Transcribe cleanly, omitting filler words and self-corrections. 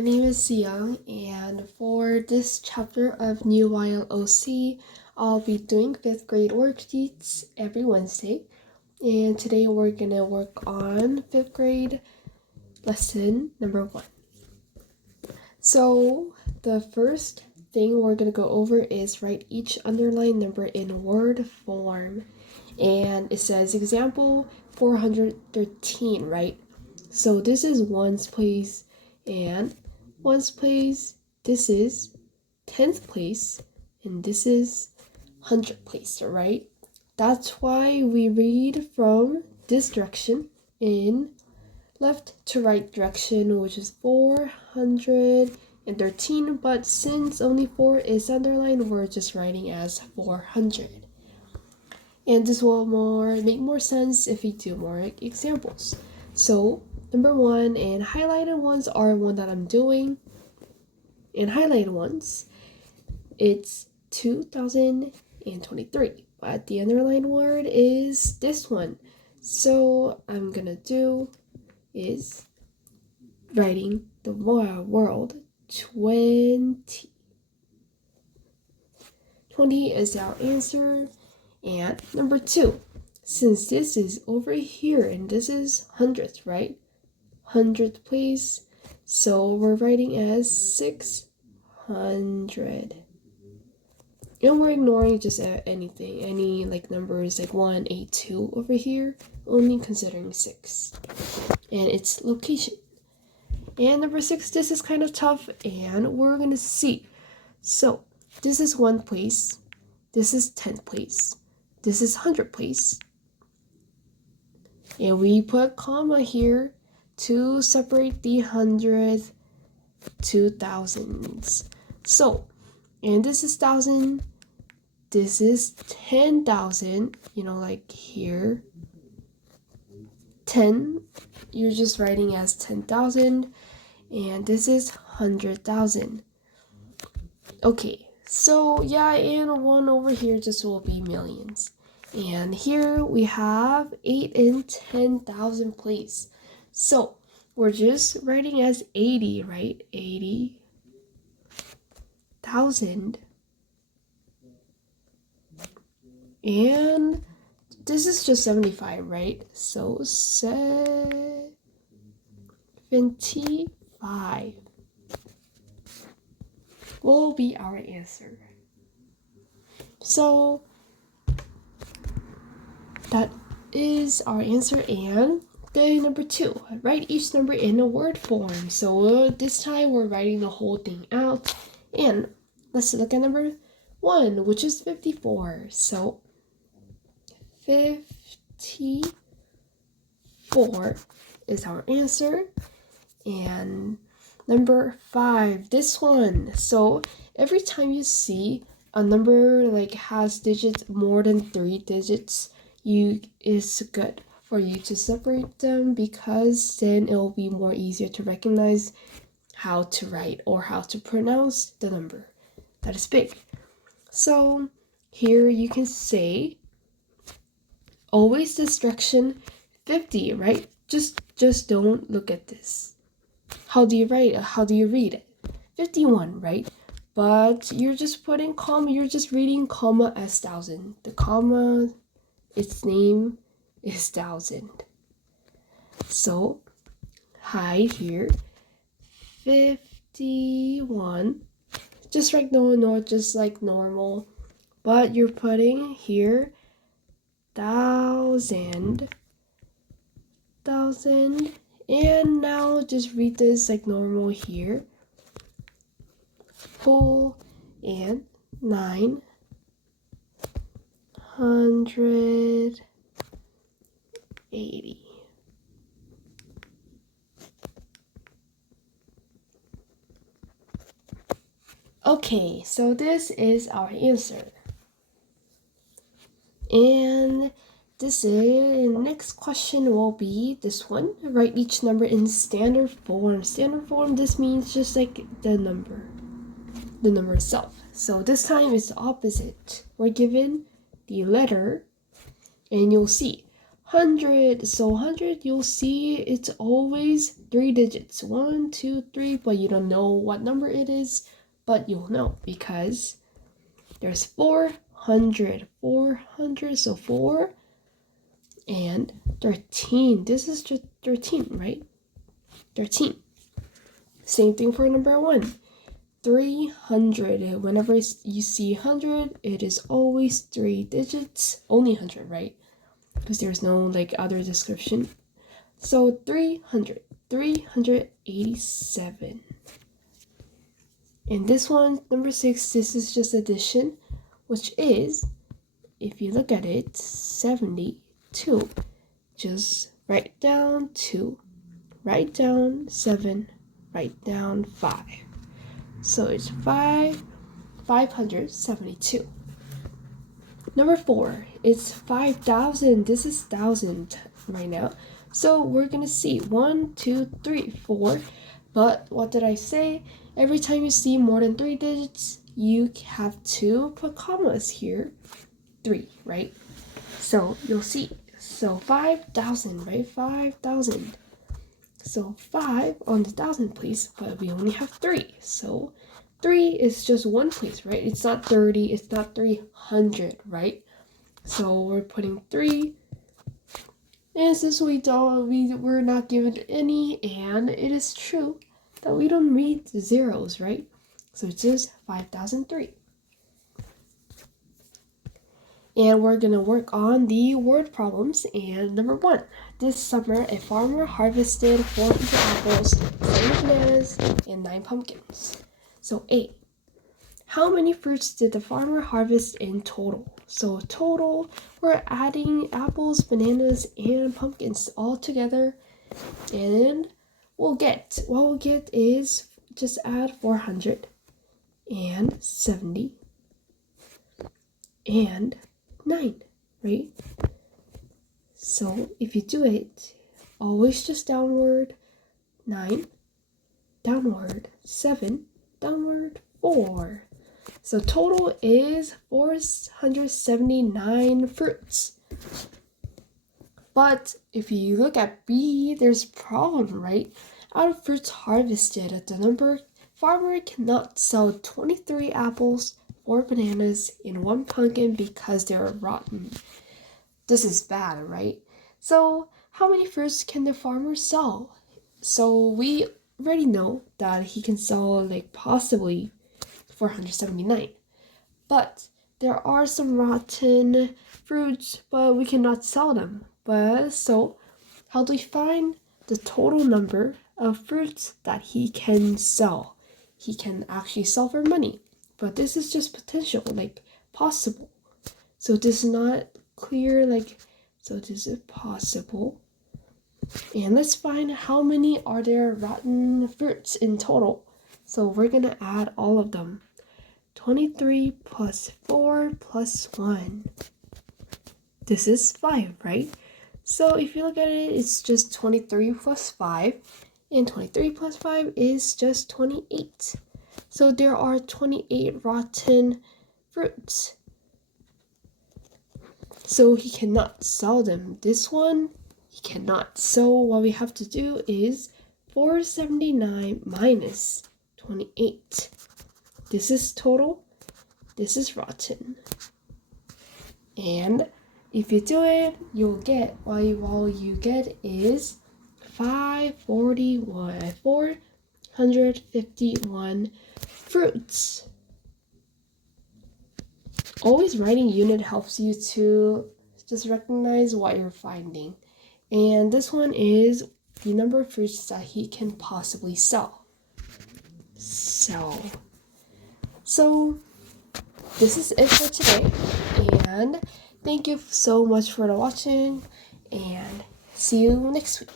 My name is Siyoung, and for this chapter of New YLOC, I'll be doing 5th grade worksheets every Wednesday. And today we're going to work on 5th grade lesson number 1. So the first thing we're going to go over is write each underlined number in word form. And it says example 413, right? So this is ones place and ones place. This is 10th place and this is 100th place, right? That's why we read from this direction in left to right direction, which is 413, but since only 4 is underlined, we're just writing as 400. And this will make more sense if we do more examples. So number 1, and highlighted ones are one that I'm doing. And highlighted ones, it's 2023. But the underlined word is this one. So I'm gonna do is writing the word 20. 20 is our answer. And number 2, since this is over here and this is 100th, right? 100th place. So we're writing as 600. And we're ignoring just anything, any like numbers like 1, 8, 2 over here, only considering 6 and its location. And number 6, this is kind of tough and we're gonna see. So this is 1 place, this is 10th place, this is 100th place, and we put comma here to separate the hundredth to thousands. So, and this is 1,000, this is 10,000, like here, 10, you're just writing as 10,000, and this is 100,000. Okay, so yeah, and 1 over here just will be millions. And here we have 8 and 10,000 place. So we're just writing as 80, right? 80,000. And this is just 75, right? So 75 will be our answer. So that is our answer. And the number 2, write each number in a word form. So this time we're writing the whole thing out. And let's look at number 1, which is 54. So 54 is our answer. And number 5, this one. So every time you see a number like has digits more than 3 digits, it's good for you to separate them, because then it will be more easier to recognize how to write or how to pronounce the number that is big. So here you can say always this direction 50, right? Just don't look at this. How do you write it? How do you read it? 51, right? But you're just putting comma, you're just reading comma as 1,000. The comma, its name is 1,000. So hide here 51, just like just like normal, but you're putting here 1,000, and now just read this like normal here, full, and 980. Okay, so this is our answer. And next question will be this one. Write each number in standard form. Standard form, this means just like the number itself. So this time it's the opposite. We're given the letter, and you'll see 100. So 100, you'll see it's always 3 digits. 1, 2, 3, but you don't know what number it is, but you'll know because there's 400. 400, so 4 and 13. This is just 13, right? 13. Same thing for number 1. 300. Whenever you see 100, it is always 3 digits. Only 100, right? Because there's no like other description. So 300. 387. And this one, number 6, this is just addition, which is, if you look at it, 72. Just write down 2, write down 7, write down 5. So it's 572. Number 4, it's 5,000. This is 1,000 right now. So we're going to see 1, 2, 3, 4. But what did I say? Every time you see more than 3 digits, you have to put commas here. 3, right? So you'll see. So 5,000, right? 5,000. So 5 on the 1,000 place, but we only have 3. So 3 is just one place, right? It's not 30, it's not 300, right? So we're putting 3. And since we're not given any, and it is true that we don't read the zeros, right? So it's just 5,003. And we're gonna work on the word problems. And number 1, this summer a farmer harvested 400 apples, 7 bananas, and 9 pumpkins. So A, how many fruits did the farmer harvest in total? So total, we're adding apples, bananas, and pumpkins all together, and what we'll get is just add 470 and 9, right? So if you do it, always just downward, 9, downward, 7, downward, 4. So total is 479 fruits. But if you look at B, there's a problem, right? Out of fruits harvested, the farmer cannot sell 23 apples, 4 bananas, and 1 pumpkin because they're rotten. This is bad, right? So how many fruits can the farmer sell? So we already know that he can sell like possibly 479. But there are some rotten fruits, but we cannot sell them. But so how do we find the total number of fruits that he can sell? He can actually sell for money. But this is just potential, like possible. So this is not clear, so this is possible. And let's find how many are there rotten fruits in total. So we're gonna add all of them. 23 plus 4 plus 1. This is 5, right? So if you look at it, it's just 23 plus 5. And 23 plus 5 is just 28. So there are 28 rotten fruits. So he cannot sell them. This one, he cannot. So what we have to do is 479 minus 28. This is total. This is rotten. And if you do it, you'll get, all you get is 451 fruits. Always writing unit helps you to just recognize what you're finding. And this one is the number of fruits that he can possibly sell. So this is it for today. And thank you so much for watching. And see you next week.